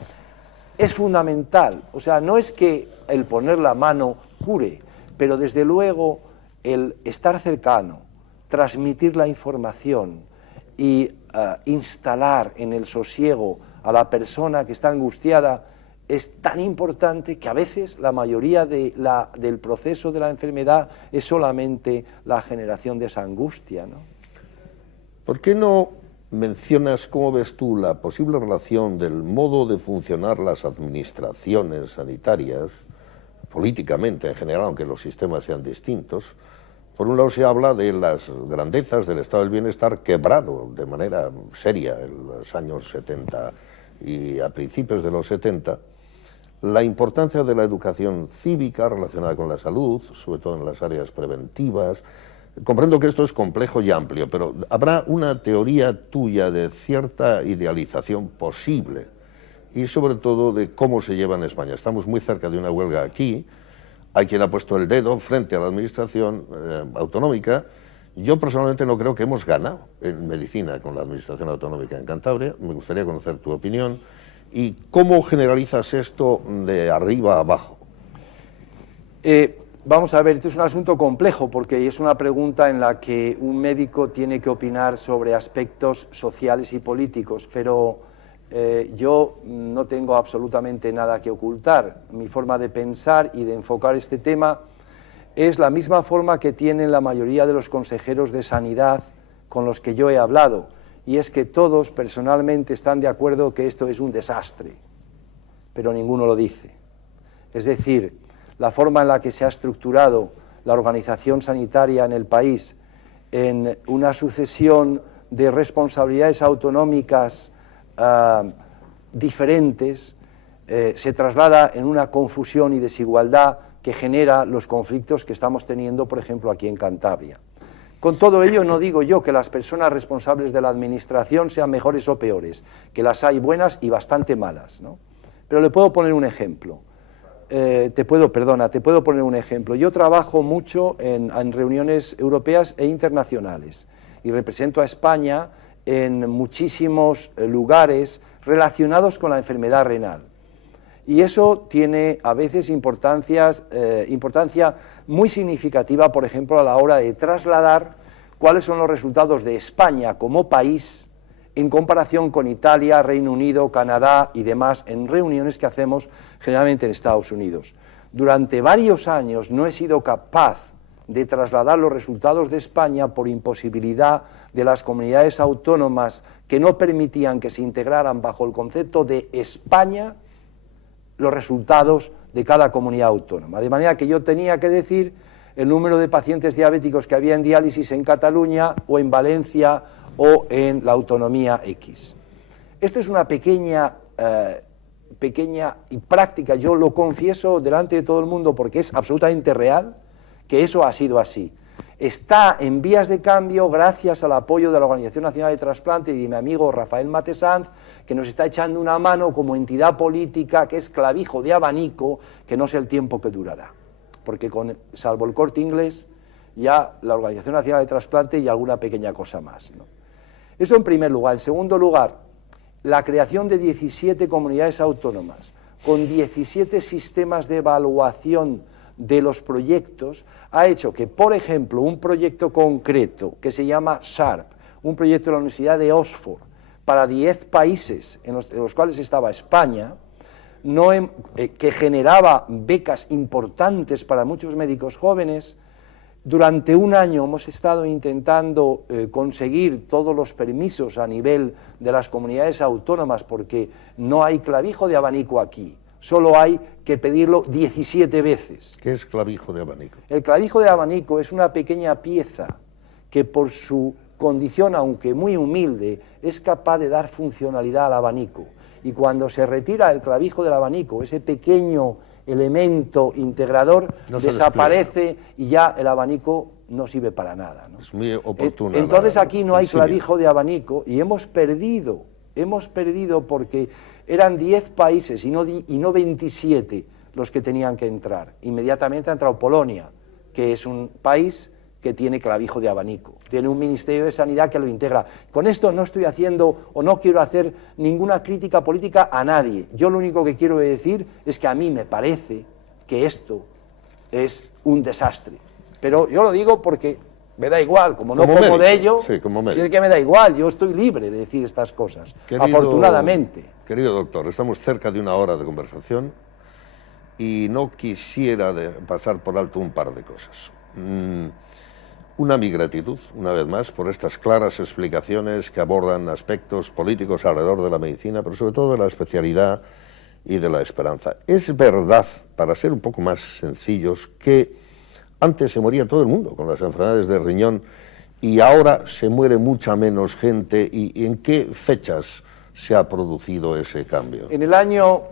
es fundamental, o sea, no es que el poner la mano cure, pero desde luego el estar cercano, transmitir la información y instalar en el sosiego a la persona que está angustiada es tan importante que a veces la mayoría del proceso de la enfermedad es solamente la generación de esa angustia, ¿no? ¿Por qué no mencionas cómo ves tú la posible relación del modo de funcionar las administraciones sanitarias, políticamente en general, aunque los sistemas sean distintos? Por un lado se habla de las grandezas del estado del bienestar quebrado de manera seria en los años 70 y a principios de los 70, la importancia de la educación cívica relacionada con la salud, sobre todo en las áreas preventivas. Comprendo que esto es complejo y amplio, pero habrá una teoría tuya de cierta idealización posible y sobre todo de cómo se lleva en España. Estamos muy cerca de una huelga aquí, hay quien ha puesto el dedo frente a la administración autonómica. Yo personalmente no creo que hemos ganado en medicina con la administración autonómica en Cantabria. Me gustaría conocer tu opinión. ¿Y cómo generalizas esto de arriba a abajo? Vamos a ver, este es un asunto complejo porque es una pregunta en la que un médico tiene que opinar sobre aspectos sociales y políticos, pero yo no tengo absolutamente nada que ocultar. Mi forma de pensar y de enfocar este tema es la misma forma que tienen la mayoría de los consejeros de sanidad con los que yo he hablado, y es que todos personalmente están de acuerdo que esto es un desastre, pero ninguno lo dice. Es decir, la forma en la que se ha estructurado la organización sanitaria en el país, en una sucesión de responsabilidades autonómicas diferentes, se traslada en una confusión y desigualdad que genera los conflictos que estamos teniendo, por ejemplo, aquí en Cantabria. Con todo ello no digo yo que las personas responsables de la administración sean mejores o peores, que las hay buenas y bastante malas, ¿no? Pero le puedo poner un ejemplo. Te puedo poner un ejemplo. Yo trabajo mucho en reuniones europeas e internacionales y represento a España en muchísimos lugares relacionados con la enfermedad renal. Y eso tiene a veces importancia muy significativa, por ejemplo, a la hora de trasladar cuáles son los resultados de España como país en comparación con Italia, Reino Unido, Canadá y demás, en reuniones que hacemos generalmente en Estados Unidos. Durante varios años no he sido capaz de trasladar los resultados de España por imposibilidad de las comunidades autónomas que no permitían que se integraran bajo el concepto de España los resultados de cada comunidad autónoma. De manera que yo tenía que decir el número de pacientes diabéticos que había en diálisis en Cataluña o en Valencia o en la autonomía X. Esto es una pequeña y práctica, yo lo confieso delante de todo el mundo porque es absolutamente real, que eso ha sido así. Está en vías de cambio gracias al apoyo de la Organización Nacional de Trasplante y de mi amigo Rafael Matesanz, que nos está echando una mano como entidad política que es clavijo de abanico, que no sé el tiempo que durará. Porque salvo el Corte Inglés, ya la Organización Nacional de Trasplante y alguna pequeña cosa más, ¿no? Eso en primer lugar. En segundo lugar, la creación de 17 comunidades autónomas con 17 sistemas de evaluación de los proyectos ha hecho que, por ejemplo, un proyecto concreto que se llama SHARP, un proyecto de la Universidad de Oxford, para 10 países en los cuales estaba España, que generaba becas importantes para muchos médicos jóvenes. Durante un año hemos estado intentando conseguir todos los permisos a nivel de las comunidades autónomas porque no hay clavijo de abanico aquí, solo hay que pedirlo 17 veces. ¿Qué es clavijo de abanico? El clavijo de abanico es una pequeña pieza que por su condición, aunque muy humilde, es capaz de dar funcionalidad al abanico. Y cuando se retira el clavijo del abanico, ese pequeño elemento integrador desaparece y ya el abanico no sirve para nada, ¿no? Es muy oportuno. Entonces aquí no hay clavijo de abanico y hemos perdido porque eran 10 países y no 27 los que tenían que entrar. Inmediatamente ha entrado Polonia, que es un país que tiene clavijo de abanico, tiene un Ministerio de Sanidad que lo integra. Con esto no estoy haciendo o no quiero hacer ninguna crítica política a nadie. Yo lo único que quiero decir es que a mí me parece que esto es un desastre. Pero yo lo digo porque me da igual, como no como de ello, sí, si es que me da igual, yo estoy libre de decir estas cosas, afortunadamente. Querido doctor, estamos cerca de una hora de conversación y no quisiera pasar por alto un par de cosas. Una mi gratitud, una vez más, por estas claras explicaciones que abordan aspectos políticos alrededor de la medicina, pero sobre todo de la especialidad y de la esperanza. Es verdad, para ser un poco más sencillos, que antes se moría todo el mundo con las enfermedades de riñón y ahora se muere mucha menos gente. ¿Y en qué fechas se ha producido ese cambio? En el año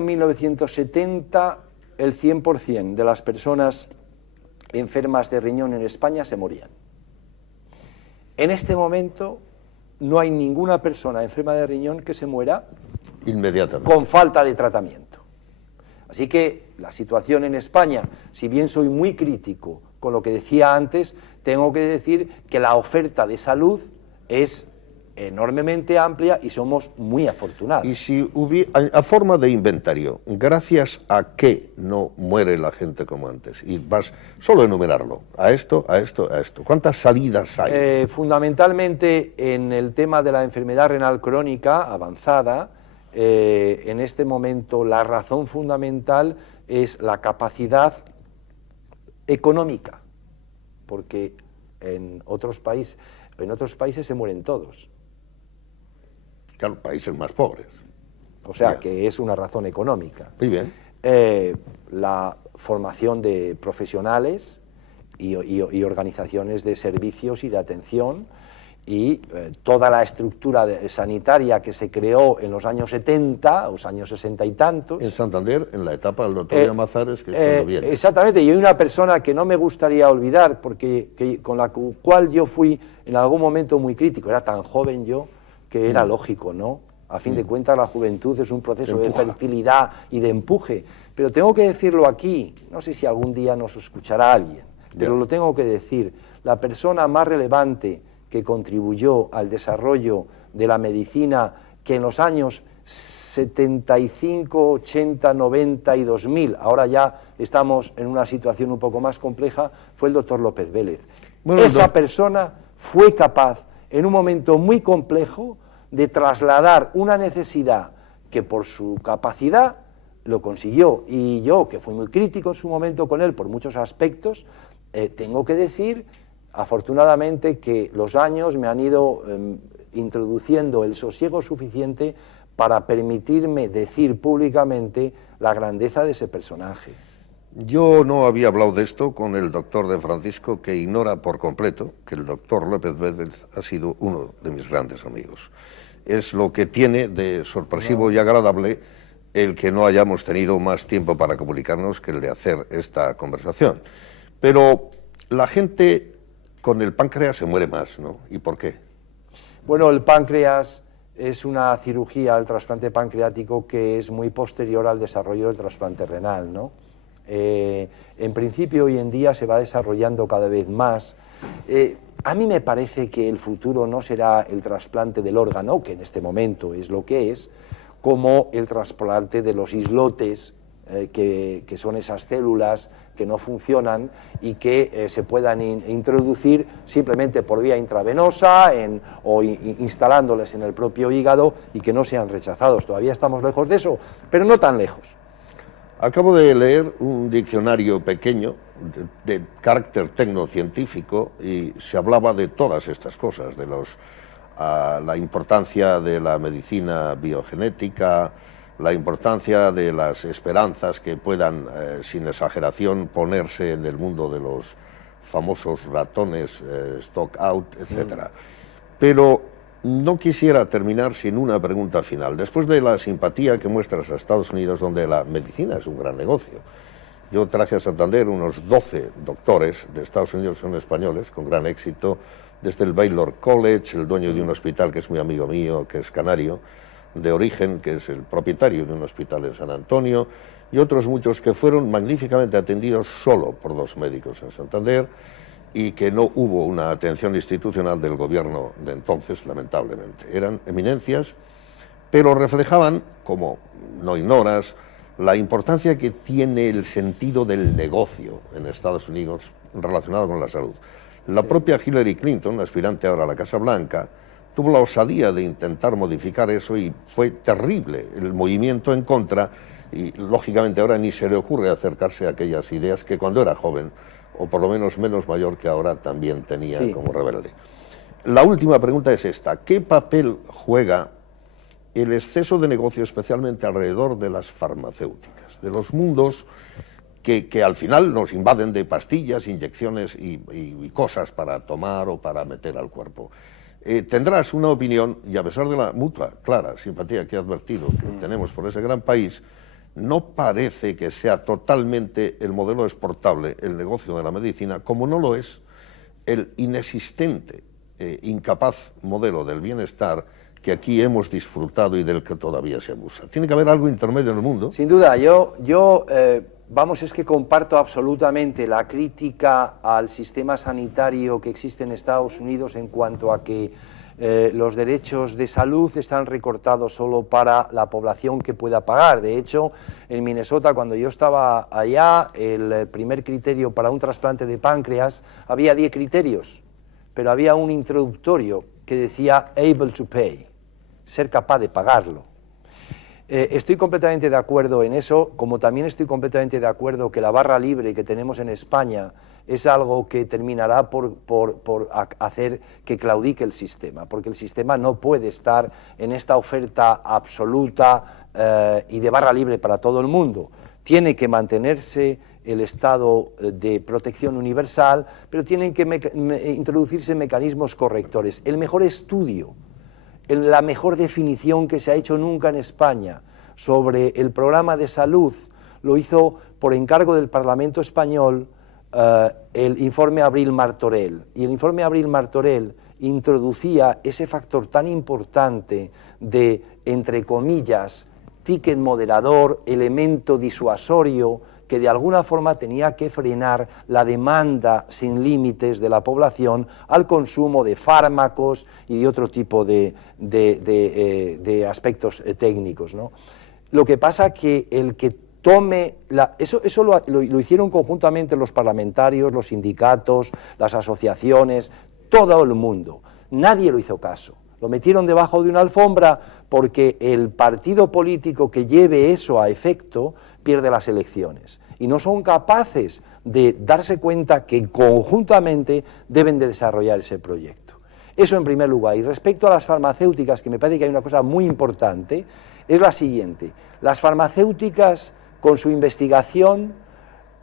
1970, el 100% de las personas enfermas de riñón en España se morían. En este momento no hay ninguna persona enferma de riñón que se muera inmediatamente con falta de tratamiento. Así que la situación en España, si bien soy muy crítico con lo que decía antes, tengo que decir que la oferta de salud es enormemente amplia y somos muy afortunados. Y si a forma de inventario, ¿gracias a qué no muere la gente como antes? Y vas solo a enumerarlo, a esto, a esto, a esto. ¿Cuántas salidas hay? Fundamentalmente en el tema de la enfermedad renal crónica avanzada, en este momento la razón fundamental es la capacidad económica, porque en otros países se mueren todos. Claro, países más pobres. O sea, Bien. que es una razón económica. Muy bien. La formación de profesionales y organizaciones de servicios y de atención, y toda la estructura sanitaria que se creó en los años 70, los años 60 y tantos. En Santander, en la etapa del doctor Llamazares, que es cuando viene. Exactamente, y hay una persona que no me gustaría olvidar, porque con la cual yo fui en algún momento muy crítico, era tan joven yo, que era lógico, ¿no? A fin de cuentas, la juventud es un proceso de fertilidad y de empuje. Pero tengo que decirlo aquí, no sé si algún día nos escuchará alguien, pero lo tengo que decir, la persona más relevante que contribuyó al desarrollo de la medicina, que en los años 75, 80, 90 y 2000, ahora ya estamos en una situación un poco más compleja, fue el doctor López Vélez. Bueno, esa persona fue capaz, en un momento muy complejo, de trasladar una necesidad que por su capacidad lo consiguió. Y yo, que fui muy crítico en su momento con él por muchos aspectos, tengo que decir, afortunadamente, que los años me han ido introduciendo el sosiego suficiente para permitirme decir públicamente la grandeza de ese personaje. Yo no había hablado de esto con el doctor de Francisco, que ignora por completo que el doctor López Vélez ha sido uno de mis grandes amigos. Es lo que tiene de sorpresivo y agradable el que no hayamos tenido más tiempo para comunicarnos que el de hacer esta conversación. Pero la gente con el páncreas se muere más, ¿no? ¿Y por qué? Bueno, el páncreas es una cirugía, el trasplante pancreático, que es muy posterior al desarrollo del trasplante renal, ¿no? En principio, hoy en día se va desarrollando cada vez más. A mí me parece que el futuro no será el trasplante del órgano, que en este momento es lo que es, como el trasplante de los islotes, que son esas células que no funcionan y que se puedan introducir simplemente por vía intravenosa o instalándoles en el propio hígado y que no sean rechazados. Todavía estamos lejos de eso, pero no tan lejos. Acabo de leer un diccionario pequeño de carácter tecnocientífico y se hablaba de todas estas cosas, de la importancia de la medicina biogenética, la importancia de las esperanzas que puedan, sin exageración, ponerse en el mundo de los famosos ratones, stock out, etc. Pero no quisiera terminar sin una pregunta final. Después de la simpatía que muestras a Estados Unidos, donde la medicina es un gran negocio, yo traje a Santander unos 12 doctores de Estados Unidos, son españoles, con gran éxito, desde el Baylor College, el dueño de un hospital que es muy amigo mío, que es canario, de origen, que es el propietario de un hospital en San Antonio, y otros muchos que fueron magníficamente atendidos solo por 2 médicos en Santander, y que no hubo una atención institucional del gobierno de entonces, lamentablemente. Eran eminencias, pero reflejaban, como no ignoras, la importancia que tiene el sentido del negocio en Estados Unidos relacionado con la salud. La propia Hillary Clinton, aspirante ahora a la Casa Blanca, tuvo la osadía de intentar modificar eso y fue terrible el movimiento en contra, y lógicamente ahora ni se le ocurre acercarse a aquellas ideas que cuando era joven, o por lo menos menos mayor que ahora, también tenía como rebelde. La última pregunta es esta: ¿qué papel juega el exceso de negocio, especialmente alrededor de las farmacéuticas, de los mundos que al final nos invaden de pastillas, inyecciones y cosas para tomar o para meter al cuerpo? Tendrás una opinión, y a pesar de la mutua, clara simpatía que he advertido que tenemos por ese gran país, no parece que sea totalmente el modelo exportable el negocio de la medicina, como no lo es el inexistente, incapaz modelo del bienestar que aquí hemos disfrutado y del que todavía se abusa. Tiene que haber algo intermedio en el mundo. Sin duda, es que comparto absolutamente la crítica al sistema sanitario que existe en Estados Unidos en cuanto a que los derechos de salud están recortados solo para la población que pueda pagar. De hecho, en Minnesota, cuando yo estaba allá, el primer criterio para un trasplante de páncreas, había 10 criterios, pero había un introductorio que decía able to pay, ser capaz de pagarlo. Estoy completamente de acuerdo en eso, como también estoy completamente de acuerdo que la barra libre que tenemos en España es algo que terminará por hacer que claudique el sistema, porque el sistema no puede estar en esta oferta absoluta y de barra libre para todo el mundo. Tiene que mantenerse el estado de protección universal, pero tienen que introducirse mecanismos correctores. El mejor estudio, la mejor definición que se ha hecho nunca en España sobre el programa de salud lo hizo por encargo del Parlamento español el informe Abril-Martorell. Y el informe Abril-Martorell introducía ese factor tan importante de, entre comillas, ticket moderador, elemento disuasorio, que de alguna forma tenía que frenar la demanda sin límites de la población al consumo de fármacos y de otro tipo de aspectos técnicos, ¿no? Lo que pasa que el que tome... Eso lo hicieron conjuntamente los parlamentarios, los sindicatos, las asociaciones, todo el mundo. Nadie lo hizo caso. Lo metieron debajo de una alfombra porque el partido político que lleve eso a efecto pierde las elecciones y no son capaces de darse cuenta que conjuntamente deben de desarrollar ese proyecto. Eso en primer lugar. Y respecto a las farmacéuticas, que me parece que hay una cosa muy importante, es la siguiente. Las farmacéuticas, con su investigación,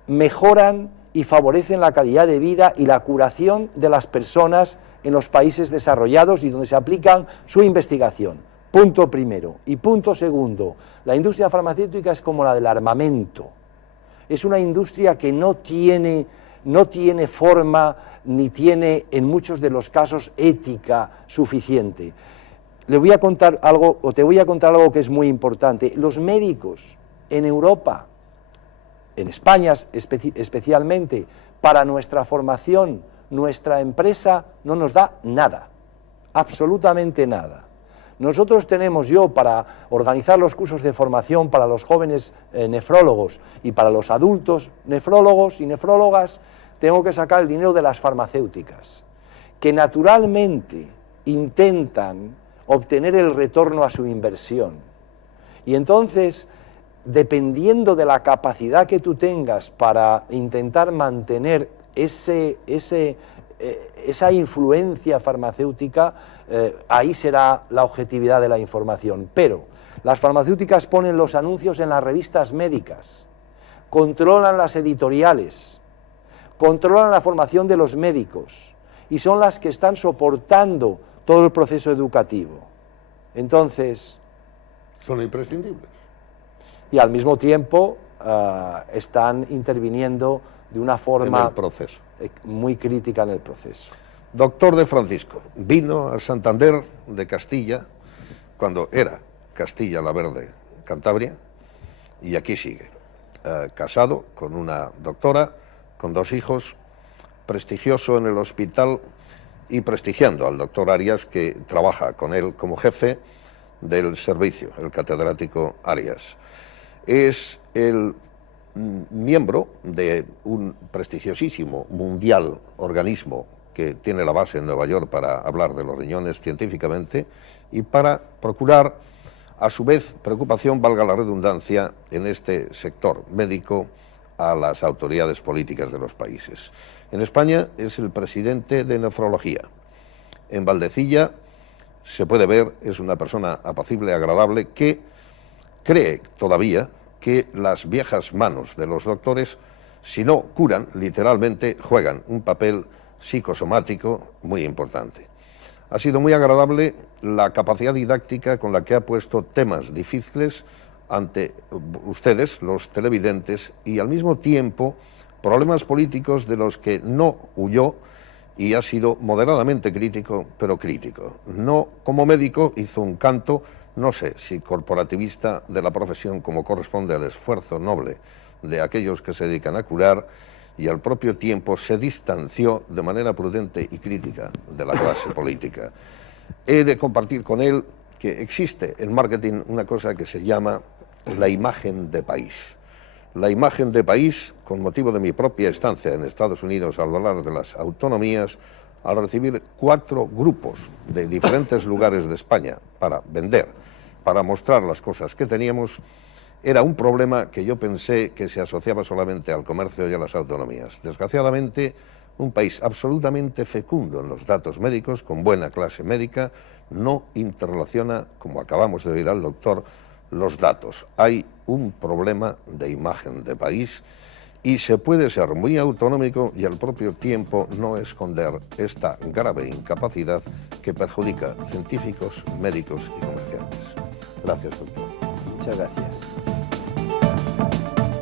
mejoran y favorecen la calidad de vida y la curación de las personas en los países desarrollados y donde se aplican su investigación. Punto primero. Y punto segundo, la industria farmacéutica es como la del armamento. Es una industria que no tiene forma ni tiene, en muchos de los casos, ética suficiente. Le voy a contar algo, o te voy a contar algo que es muy importante. Los médicos en Europa, en España especialmente, para nuestra formación, nuestra empresa no nos da nada, absolutamente nada. Nosotros tenemos, yo para organizar los cursos de formación para los jóvenes nefrólogos y para los adultos nefrólogos y nefrólogas, tengo que sacar el dinero de las farmacéuticas, que naturalmente intentan obtener el retorno a su inversión. Y entonces, dependiendo de la capacidad que tú tengas para intentar mantener esa influencia farmacéutica, ahí será la objetividad de la información. Pero las farmacéuticas ponen los anuncios en las revistas médicas, controlan las editoriales, controlan la formación de los médicos y son las que están soportando todo el proceso educativo. Entonces... son imprescindibles. Y al mismo tiempo están interviniendo de una forma en el proceso, muy crítica en el proceso. Doctor de Francisco, vino a Santander de Castilla, cuando era Castilla la Verde, Cantabria, y aquí sigue, casado con una doctora, con 2 hijos, prestigioso en el hospital y prestigiando al doctor Arias, que trabaja con él como jefe del servicio, el catedrático Arias. Es el miembro de un prestigiosísimo mundial organismo que tiene la base en Nueva York para hablar de los riñones científicamente y para procurar, a su vez, preocupación, valga la redundancia, en este sector médico a las autoridades políticas de los países. En España es el presidente de nefrología. En Valdecilla se puede ver, es una persona apacible, agradable, que cree todavía que las viejas manos de los doctores, si no curan, literalmente juegan un papel psicosomático muy importante. Ha sido muy agradable la capacidad didáctica con la que ha puesto temas difíciles ante ustedes, los televidentes, y al mismo tiempo problemas políticos de los que no huyó y ha sido moderadamente crítico, pero crítico. No como médico hizo un canto, no sé si corporativista, de la profesión, como corresponde al esfuerzo noble de aquellos que se dedican a curar, y al propio tiempo se distanció de manera prudente y crítica de la clase política. He de compartir con él que existe en marketing una cosa que se llama la imagen de país. La imagen de país, con motivo de mi propia estancia en Estados Unidos al hablar de las autonomías, al recibir 4 grupos de diferentes lugares de España para vender para mostrar las cosas que teníamos, era un problema que yo pensé que se asociaba solamente al comercio y a las autonomías. Desgraciadamente, un país absolutamente fecundo en los datos médicos, con buena clase médica, no interrelaciona, como acabamos de oír al doctor, los datos. Hay un problema de imagen de país y se puede ser muy autonómico y al propio tiempo no esconder esta grave incapacidad que perjudica científicos, médicos y comerciantes. Gracias, doctor. Muchas gracias.